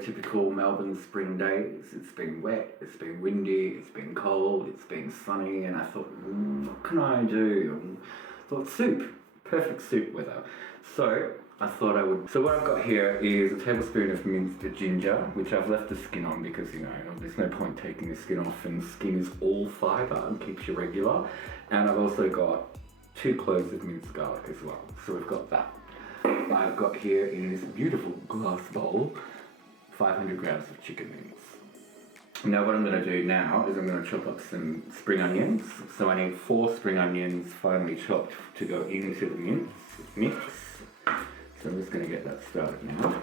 stereotypical Melbourne spring days. It's been wet, it's been windy, it's been cold, it's been sunny, and I thought, what can I do? And I thought soup, perfect soup weather. So I thought I would. So what I've got here is a tablespoon of minced ginger, which I've left the skin on because, you know, there's no point taking the skin off, and skin is all fibre and keeps you regular. And I've also got 2 cloves of minced garlic as well. So we've got that. I've got here in this beautiful glass bowl 500 grams of chicken mince. Now what I'm going to do now is I'm going to chop up some spring onions. So I need 4 spring onions finely chopped to go into the mix. So I'm just going to get that started now.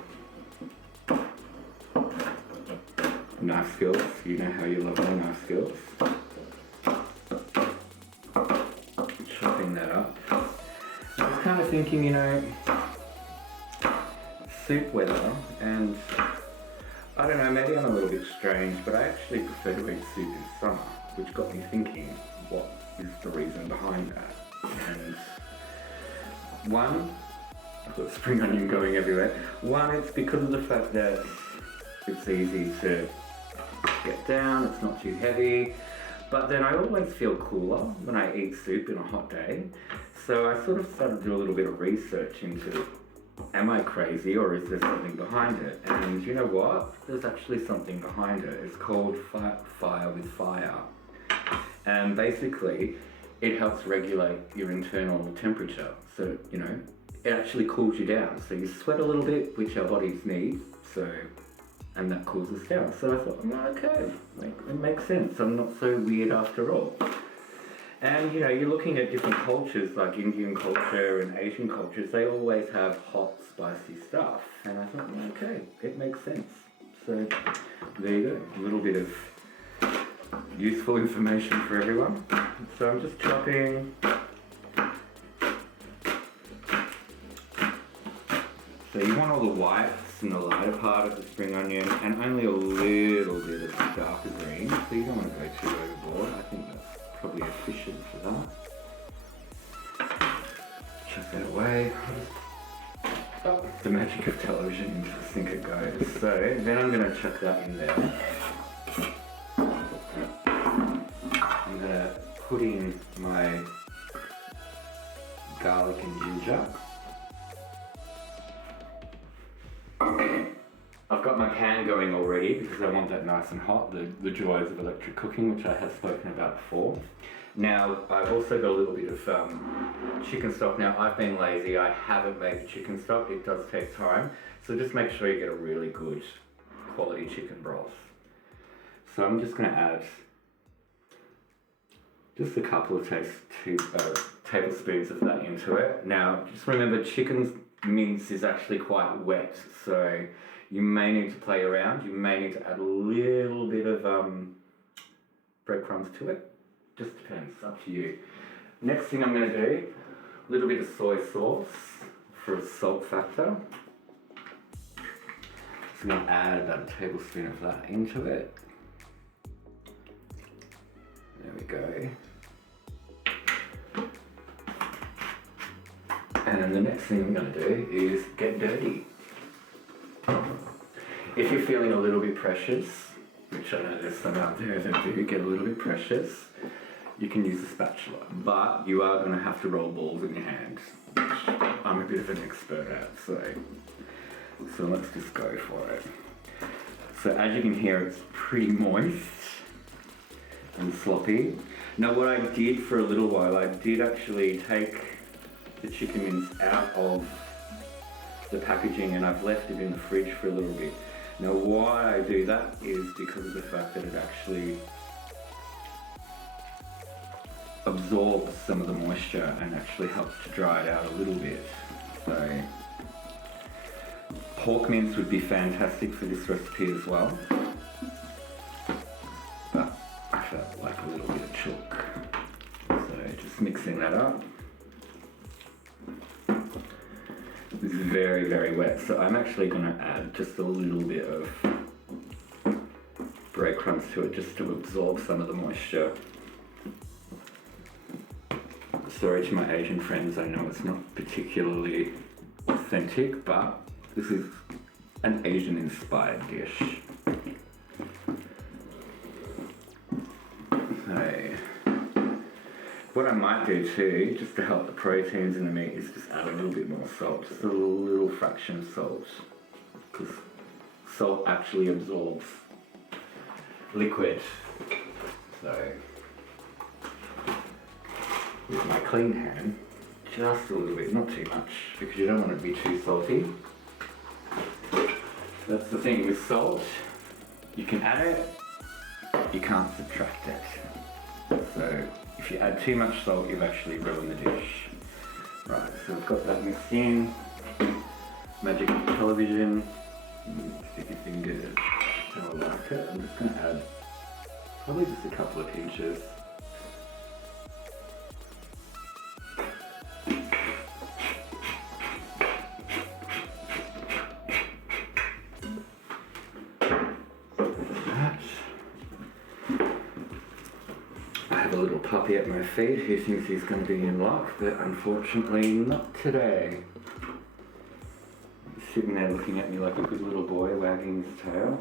Knife skills, you know how you love my knife skills. Chopping that up. I was kind of thinking, you know, soup weather, and I don't know, maybe I'm a little bit strange, but I actually prefer to eat soup in summer, which got me thinking, what is the reason behind that? And one, I've got spring onion going everywhere. One, it's because of the fact that it's easy to get down, it's not too heavy, but then I always feel cooler when I eat soup in a hot day. So I sort of started to do a little bit of research into, am I crazy or is there something behind it? And you know what? There's actually something behind it. It's called fire with fire. And basically, it helps regulate your internal temperature. So, you know, it actually cools you down. So you sweat a little bit, which our bodies need, and that cools us down. So I thought, okay, it makes sense. I'm not so weird after all. And you know, you're looking at different cultures like Indian culture and Asian cultures, they always have hot, spicy stuff. And I thought, okay, it makes sense. So there you go, a little bit of useful information for everyone. So I'm just chopping. So you want all the whites and the lighter part of the spring onion and only a little bit of the darker green. So you don't want to go too overboard. I think that's probably efficient for that. Chuck that away. Oh, the magic of television, into the sink it goes. So then I'm going to chuck that in there. I'm going to put in my garlic and ginger. I've got my pan going already because I want that nice and hot, the joys of electric cooking, which I have spoken about before. Now, I've also got a little bit of chicken stock. Now, I've been lazy, I haven't made the chicken stock, it does take time, so just make sure you get a really good quality chicken broth. So I'm just going to add just a couple of tablespoons of that into it. Now, just remember, chicken's mince is actually quite wet, so you may need to play around. You may need to add a little bit of breadcrumbs to it. Just depends, up to you. Next thing I'm going to do, a little bit of soy sauce for a salt factor. So I'm going to add about a tablespoon of that into it. There we go. And then the next thing I'm going to do is get dirty. If you're feeling a little bit precious, which I know there's some out there that do get a little bit precious, you can use a spatula, but you are going to have to roll balls in your hands, which I'm a bit of an expert at, so let's just go for it. So as you can hear, it's pretty moist and sloppy. Now what I did for a little while, I did actually take the chicken mince out of the packaging and I've left it in the fridge for a little bit. Now why I do that is because of the fact that it actually absorbs some of the moisture and actually helps to dry it out a little bit. So pork mince would be fantastic for this recipe as well, but I felt like a little bit of chook. So just mixing that up. It's very, very wet, so I'm actually going to add just a little bit of breadcrumbs to it just to absorb some of the moisture. Sorry to my Asian friends, I know it's not particularly authentic, but this is an Asian inspired dish. So, what I might do too, just to help the proteins in the meat, is just add a little bit more salt, just a little fraction of salt, because salt actually absorbs liquid. So, with my clean hand, just a little bit, not too much, because you don't want it to be too salty. That's the thing with salt, you can add it, you can't subtract it. So if you add too much salt, you've actually ruined the dish. Right, so I've got that mixed in. Magic of television. Stick your fingers how I like it. I'm just going to add probably just a couple of pinches. A little puppy at my feet who thinks he's going to be in luck, but unfortunately not today. He's sitting there looking at me like a good little boy, wagging his tail.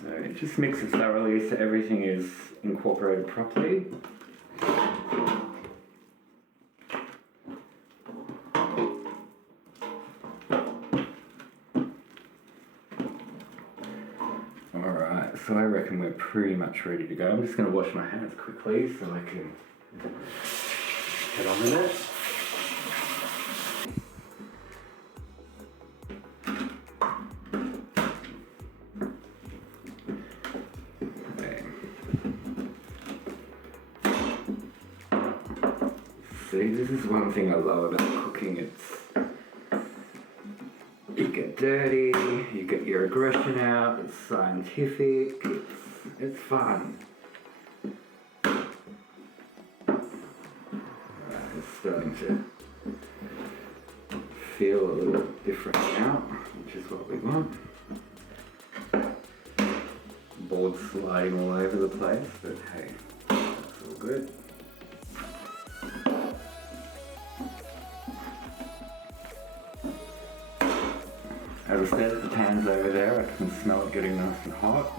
So just mix it thoroughly so everything is incorporated properly. So I reckon we're pretty much ready to go. I'm just going to wash my hands quickly so I can get on with it. Okay. See, this is one thing I love about cooking. You get dirty, you get your aggression out, it's scientific, it's fun. Alright, it's starting to feel a little different now, which is what we want. Board sliding all over the place, but hey, it's all good. As I said, the pan's over there, I can smell it getting nice and hot.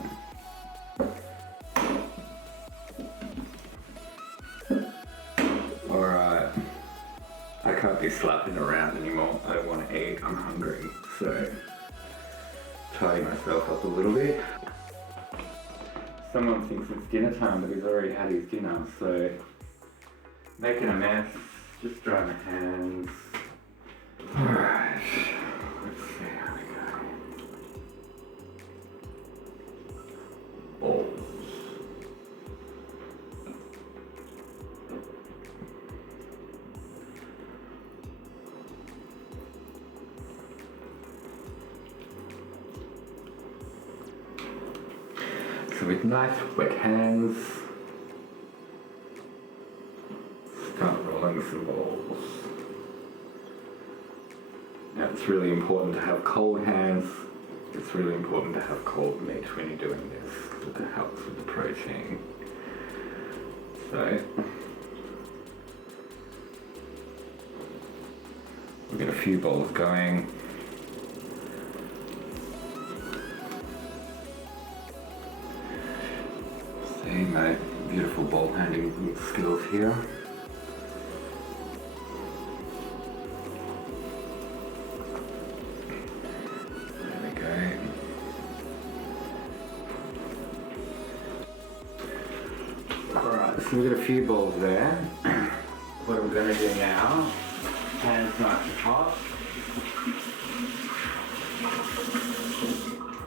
Alright, I can't be slapping around anymore. I don't want to eat, I'm hungry. So, tidy myself up a little bit. Someone thinks it's dinner time, but he's already had his dinner, so making a mess, just dry my hands. Alright, let's see how we go. Balls. So with nice wet hands, start rolling some balls. Now it's really important to have cold hands. It's really important to have cold meat when you're doing this, because it helps with the protein. So we'll get a few balls going. See my beautiful ball handling skills here. So we've got a few balls there. What I'm going to do now, hands nice and hot.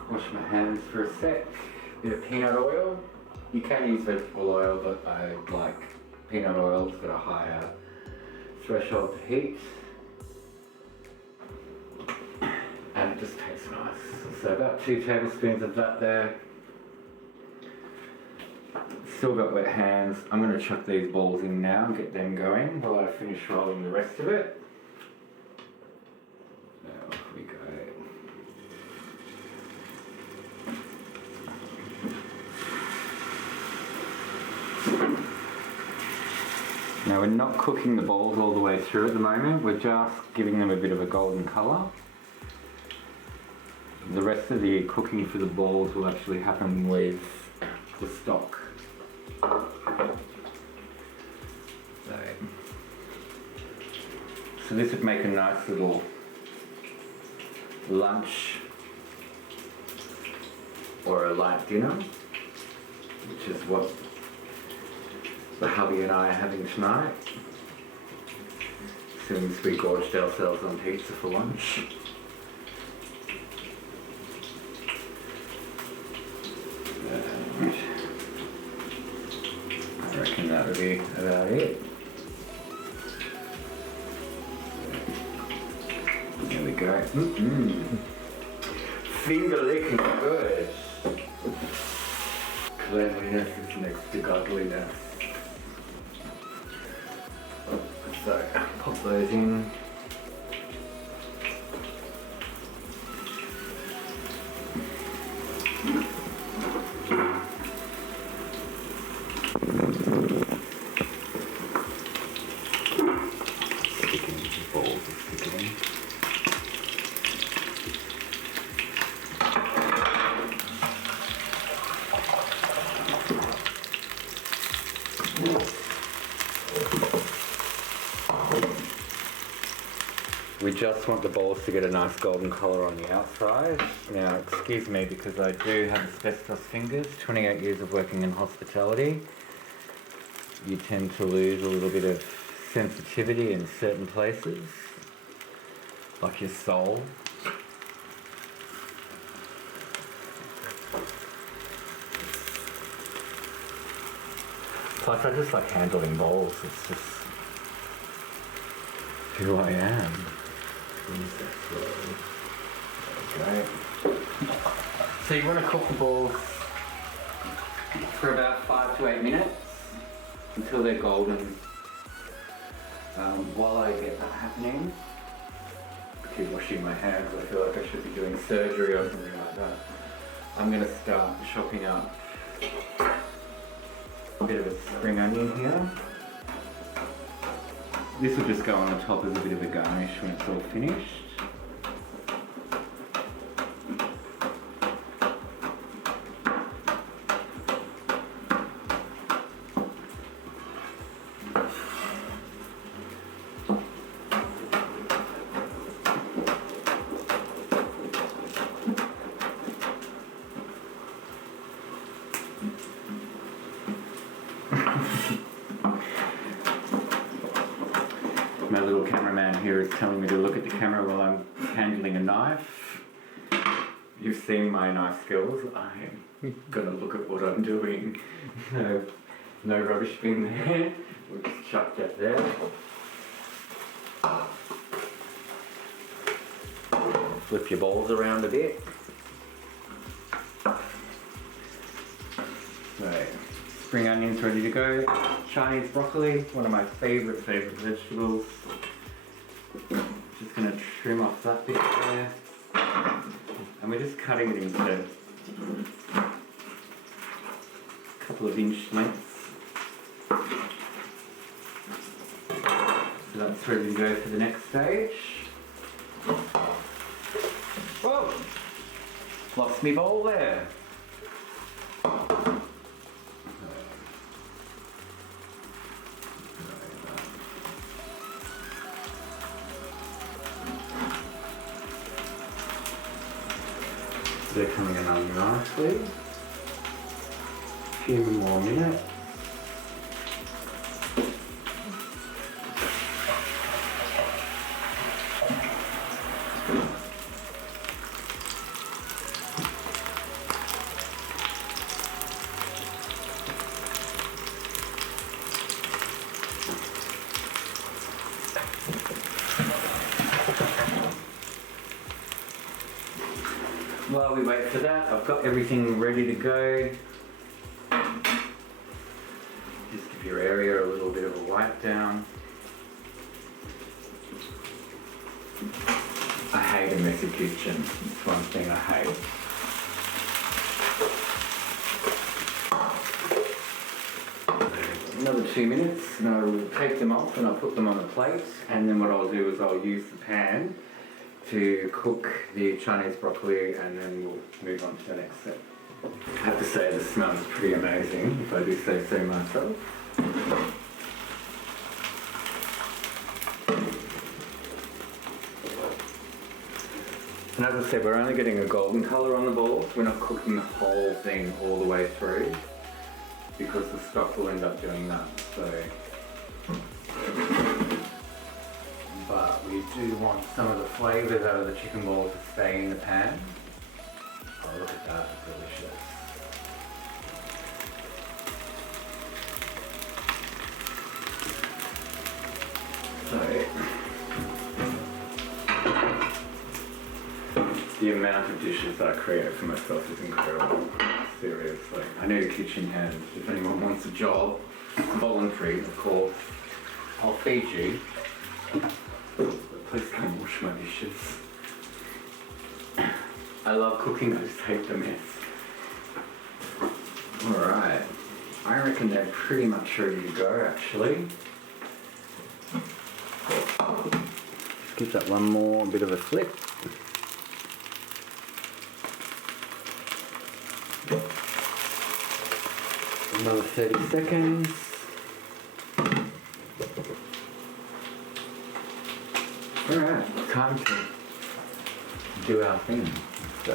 Wash my hands for a sec. Bit of peanut oil. You can use vegetable oil, but I like peanut oil. It's got a higher threshold to heat. And it just tastes nice. So about 2 tablespoons of that there. Still got wet hands. I'm going to chuck these balls in now and get them going while I finish rolling the rest of it. Now off we go. Now we're not cooking the balls all the way through at the moment, we're just giving them a bit of a golden colour. The rest of the cooking for the balls will actually happen with the stock. So this would make a nice little lunch or a light dinner, which is what the hubby and I are having tonight. Since we gorged ourselves on pizza for lunch. I reckon that would be about it. There we go. Finger licking good. Cleanliness is next to godliness. So, pop those in. We just want the balls to get a nice golden colour on the outside. Now, excuse me because I do have asbestos fingers, 28 years of working in hospitality. You tend to lose a little bit of sensitivity in certain places, like your soul. Plus, I just like handling bowls. It's just who I am. Okay. So you want to cook the balls for about 5 to 8 minutes until they're golden. While I get that happening, I keep washing my hands. I feel like I should be doing surgery or something like that. I'm going to start chopping up a bit of a spring onion here. This will just go on the top as a bit of a garnish when it's all finished. My little cameraman here is telling me to look at the camera while I'm handling a knife. You've seen my knife skills. I'm gonna look at what I'm doing. No rubbish bin there. We'll just chuck that there. Flip your balls around a bit. Right. Spring onions ready to go. Chinese broccoli, one of my favourite vegetables. Just going to trim off that bit there. And we're just cutting it into a couple of inch lengths. So that's ready to go for the next stage. Whoa! Lost me bowl there. They're coming along nicely. A few more minutes. While we wait for that, I've got everything ready to go. Just give your area a little bit of a wipe down. I hate a messy kitchen. It's one thing I hate. Another 2 minutes and I'll take them off and I'll put them on a plate, and then what I'll do is I'll use the pan to cook the Chinese broccoli, and then we'll move on to the next step. I have to say the smell is pretty amazing, if I do say so myself. And as I said, we're only getting a golden colour on the balls. We're not cooking the whole thing all the way through, because the stock will end up doing that. So, but we do want some of the flavours out of the chicken ball to stay in the pan. Oh, look at that, delicious. So, the amount of dishes I create for myself is incredible. Seriously. I need a kitchen hand. If anyone wants a job, voluntary, of course, I'll feed you. But please come wash my dishes. I love cooking, I just hate the mess. Alright. I reckon they're pretty much ready to go, actually. Just give that one more bit of a flip. Another 30 seconds. Alright, time to do our thing. So,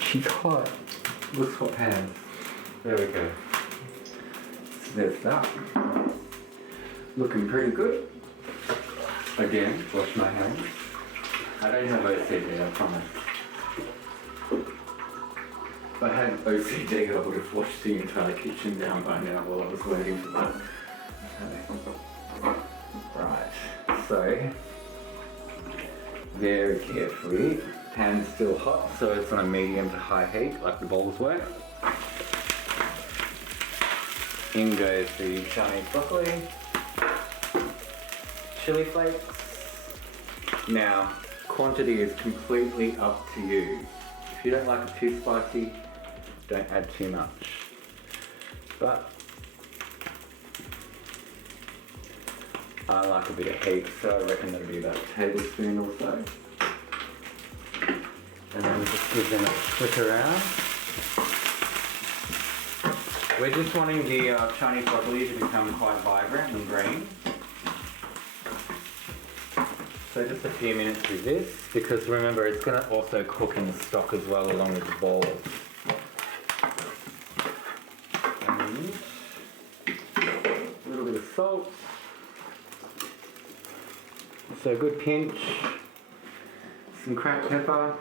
she's hot. Let's swap hands. There we go. So there's that. Looking pretty good. Again, wash my hands. I don't have OCD, I promise. If I had OCD, I would have washed the entire kitchen down by now while I was waiting for that. Okay. Right, so very carefully. Pan's still hot, so it's on a medium to high heat, like the balls were. In goes the Chinese broccoli, chili flakes. Now, quantity is completely up to you. If you don't like it too spicy, don't add too much. But I like a bit of heat, so I reckon that'll be about a tablespoon or so. And then just give them a flick around. We're just wanting the Chinese broccoli to become quite vibrant and green. So just a few minutes with this, because remember it's going to also cook in the stock as well along with the balls. And a little bit of salt. So a good pinch. Some cracked pepper.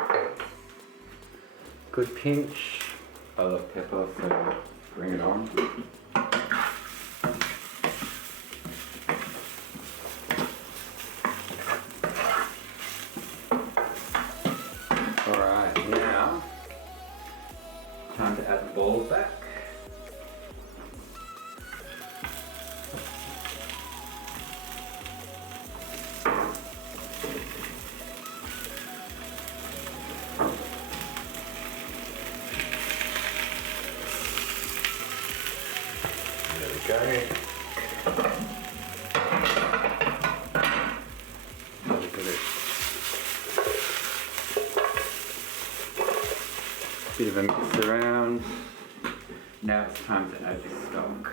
Good pinch. I love pepper, so bring it on. Alright, now time to add the balls back. There we go. Look at it. Bit of a mix around. Now it's time to add the stock.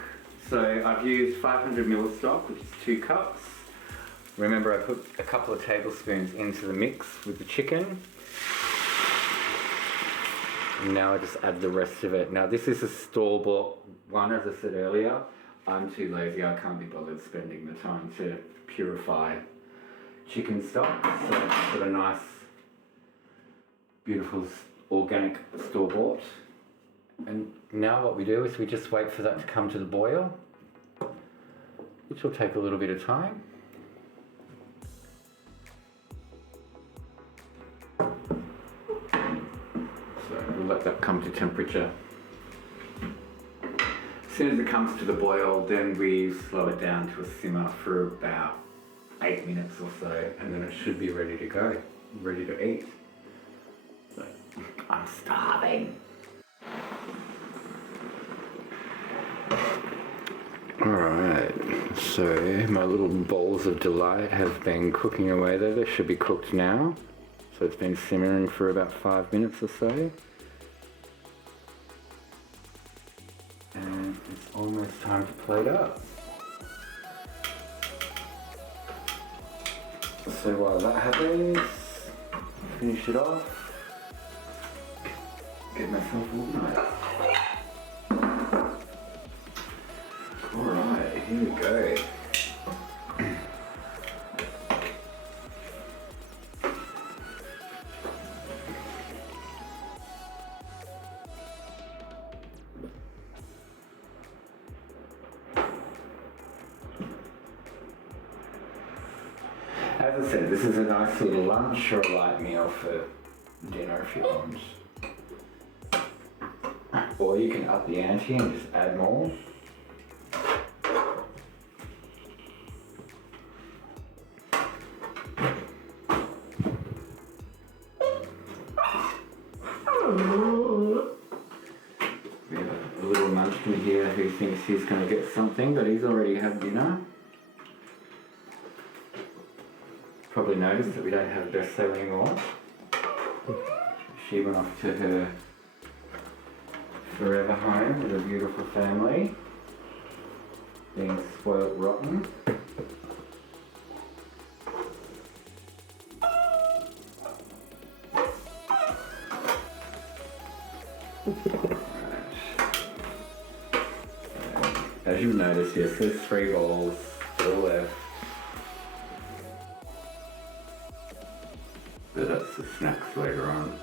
So I've used 500 ml of stock, which is 2 cups. Remember, I put a couple of tablespoons into the mix with the chicken. And now I just add the rest of it. Now this is a store-bought one, as I said earlier. I'm too lazy, I can't be bothered spending the time to purify chicken stock. So it's got a nice, beautiful, organic store-bought. And now what we do is we just wait for that to come to the boil, which will take a little bit of time. So we'll let that come to temperature. soon as it comes to the boil, then we slow it down to a simmer for about 8 minutes or so, and then it should be ready to go, ready to eat. So, I'm starving. Alright, so my little balls of delight have been cooking away there. They should be cooked now. So it's been simmering for about 5 minutes or so. And it's almost time to plate up. So while that happens, finish it off, get myself organised. Alright, here we go. As I said, this is a nice little lunch or a light meal for dinner if you want. Or you can up the ante and just add more. We have a little munchkin here who thinks he's going to get something, but he's already had dinner. Probably noticed that we don't have Besso anymore. She went off to her forever home with a beautiful family, being spoilt rotten. As you'll notice, yes, there's 3 bowls still left. But that's the snacks later on.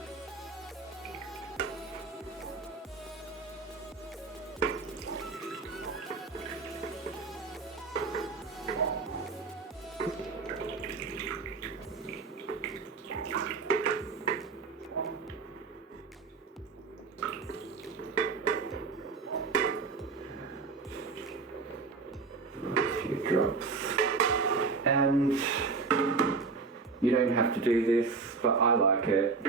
A few drops. And you don't have to do this, but I like it.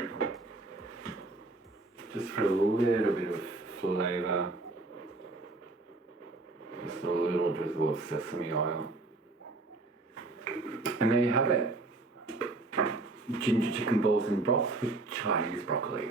Just for a little bit of flavour. Just a little drizzle of sesame oil. And there you have it. Ginger chicken balls in broth with Chinese broccoli.